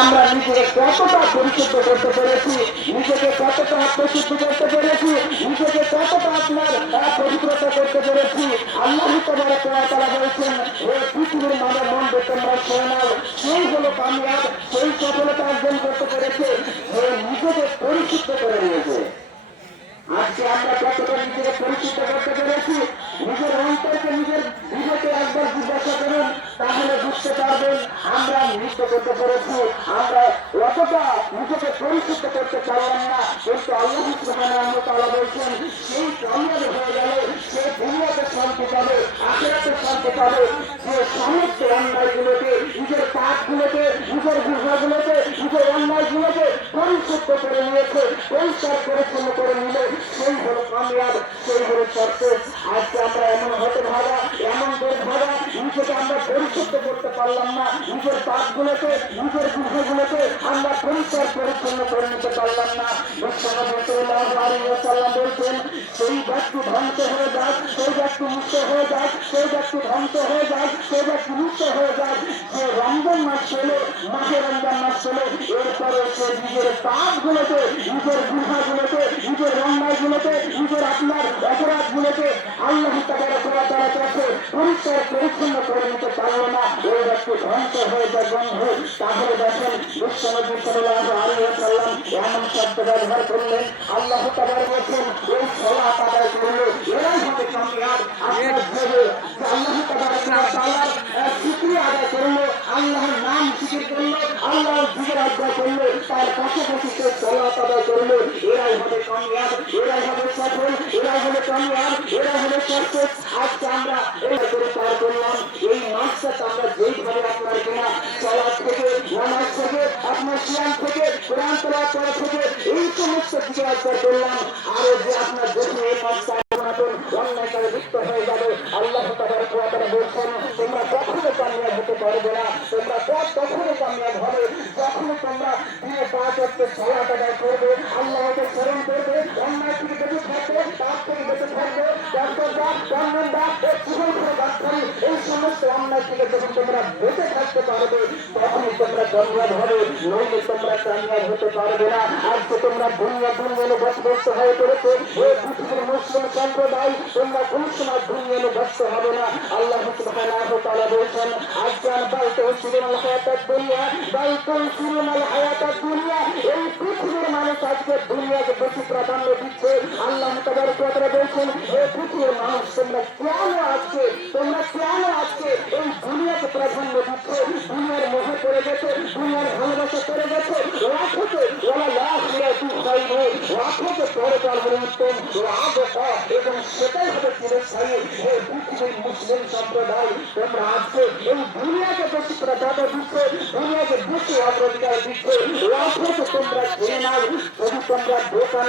আমরা নিজেকে কতটা পরিশুদ্ধ করতে পেরেছি, নিজেকে কতটা প্রসিদ্ধ করতে পেরেছি, নিজেকে কতটা আপনার পবিত্রতা করতে পেরেছি। আল্লাহ তাআলা বলছেন, হে পৃথিবীর মানব মন্দ তোমরা শুনে নাও, সেই হলো কামিয়াব, সেই সফলতা অর্জন করতে পেরেছে যে নিজেকে পরিশুদ্ধ করে নিয়েছে। আজকে আমরা কতটা নিজেকে পরিচিত করতে পেরেছি, নিজের অন্তরকে নিজেকে একবার জিজ্ঞাসা করুন, তাহলে বুঝতে পারবেন আমরা নৃত্য করতে পেরেছি। আমরা অতটা নিজেকে পরিচিত করতে পারলাম না, কিন্তু আল্লাহ সুবহানাহু ওয়া তাআলা বলছেন সেই কামিয়াবি হয়ে গেল, সে দুনিয়াতে শান্তি পাবে, আখিরাতে শান্তি পাবে, যে সমস্ত অন্যায়গুলোকে, নিজের পাপগুলোকে, নিজের গুনাহগুলোকে, নিজের অন্যায়গুলোকে পরিশুদ্ধ করে নিয়েছে, পরিষ্কার পরিচ্ছন্ন করে নিলে সেই হলো কামিয়াব, সেই হলো সাকসেস। আজকে আমরা এমন হতে ভাবা, এমন দুর্ভাগা, নিজেকে আমরা পরিশুদ্ধ করতে পারলাম না, নিজের পাপগুলোকে, নিজের গুনাহগুলোকে আমরা পরিষ্কার পরিচ্ছন্ন করে নিতে পারলাম না। নবী সাল্লাল্লাহু আলাইহি ওয়াসাল্লাম বলছেন, সেই ব্যক্তি ধ্বংস হয়ে যাক, সেই ব্যক্তি মুক্ত হয়ে যাক, সেই ব্যক্তি ধ্বংস হয়ে যাক, সেই ব্যক্তি মুক্ত হয়ে যাক, যে রমজান মাস ছিল, মাসে রমজান মাস ছিল, এরপরে সে নিজের পাপগুলোকে, নিজের গুনাহগুলোকে, নিজের অন্যায়গুলোকে, নিজের আপনার অপরাধগুলোকে আল্লাহ তাআলার কাছে পরিষ্কার পরিচ্ছন্ন করে নিতে পারলো না, ওই ব্যক্তি ধ্বংস হয়ে যায়। বন্ধু, তাহলে দেখেন বিশ্বনবী সাল্লাল্লাহু আলাইহি ওয়াসাল্লাম এমন শব্দ ব্যবহার করলেন, আল্লাহ তাআলা বলেছেন এই সালাত আদায় করলে এরাই হবে কামিয়াব। আপনার ভেবে যে আল্লাহ তাআলার শুকরিয়া আদায় করলো, আল্লাহর নাম জিকির করলো, আল্লাহর জিকির আদায় করলো, তার পাশাপাশি সে সালাত আদায় করলো, এরাই হবে কামিয়াব, এরাই হবে সফল, এরাই হবে কামিয়াব, এরাই হবে সাকসেস। আজকে আমরা এই করে পার করলাম এই মাসটা, আমরা যেইভাবে আপনার কিনা সালাত থেকে, নামাজ থেকে, আপনার সিয়াম থেকে, কোরআন তেলাওয়াত করা থেকে এই সমস্ত জিকির আদায় করলাম। আর যে আপনার যখন এই মাসটা অন্যায়কারে লিপ্ত হয়ে যাবে, আল্লাহ তাআলা বলছেন তোমরা কখনো কামিয়াব হতে পারবে না, তোমরা কখনো কামিয়াব হবে যখন তোমরা দিনে 5 ওয়াক্ত সালাত আদায় করবে, আল্লাহকে স্মরণ করবে, অন্যায় থেকে বেঁচে থাকবে, পাপ থেকে বেঁচে থাকবে, এই সমস্ত অন্যায় থেকে যখন তোমরা বেঁচে থাকতে পারবে তখনই তোমরা কামিয়াব হবে, নইলে তোমরা কামিয়াব হতে পারবে না। আজকে তোমরা দুনিয়ায় ব্যস্ত হয়ে পড়েছে, এই পৃথিবীর মুসলিম সম্প্রদায় তোমরা কোন সময় দুনিয়ায় ব্যস্ত হবে না। আল্লাহ সুবহানাহু ওয়া তাআলা বলেছেন, আজকাল বাইতুল হায়াতাদ দুনিয়া, বাইতুল হায়াতাদ দুনিয়া, এই পৃথিবীর মানুষ আজকে দুনিয়াকে বেশি প্রাধান্য দিচ্ছে। আল্লাহ তাআলা বলেছেন, এই পৃথিবীর মানুষ তোমরা কেন আজকে এই দুনিয়াকে প্রাধান্য দিচ্ছ, দুনিয়ার মোহে পড়ে গেছে, দুনিয়ার ভালোবাসা করে গেছে, রাখতে পরকাল উত্তম এবং সেটাই হবে চিরস্থায়ী। এই পৃথিবীর মুসলিম সম্প্রদায় তোমরা আজকে এই দুনিয়াকে বেশি প্রাধান্য দিচ্ছ, দুনিয়াকে বেশি অগ্রাধিকার দিচ্ছ, রাখতে তোমরা জেনে নাও, যদি তোমরা দোকান